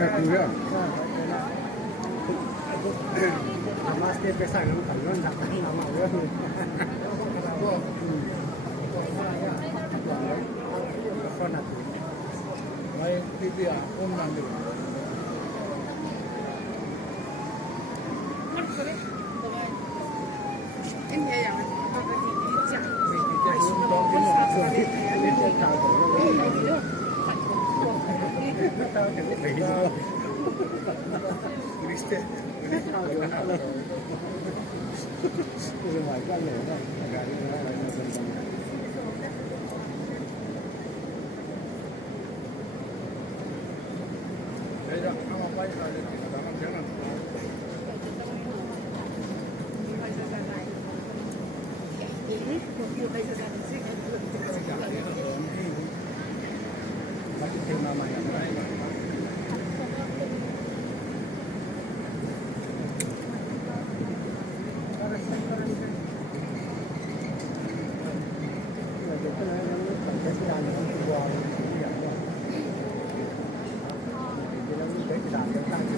Kuya. Mas dia pesan kan kalau nak nama dia. Mai dia om nanti. Ini yang apa di dijak. Cái